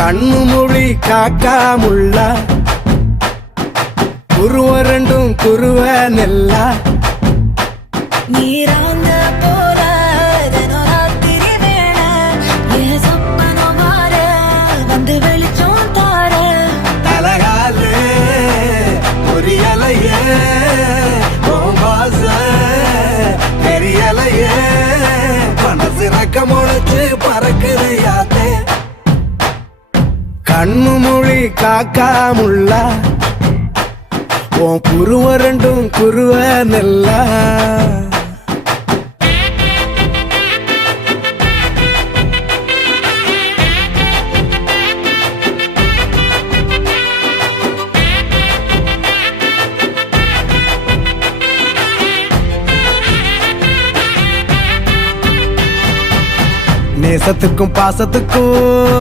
கண்ணு மொழி காக்காமுள்ள குருவ ரெண்டும் குருவ நெல்லா நீராங்க போல தினராத்திரி வேண என் சொப்பனம் மாற வந்து வெளிச்சம் தார தலகாலே பொரியலையே ஓம்பாச பெரியலையே மனசு ரக்க முளைச்சு பறக்குது யாத்தே கண்ணு மொழி காக்காமுள்ள உன் குருவ ரெண்டும் குருவ நெல்லா நேசத்துக்கும் பாசத்துக்கும்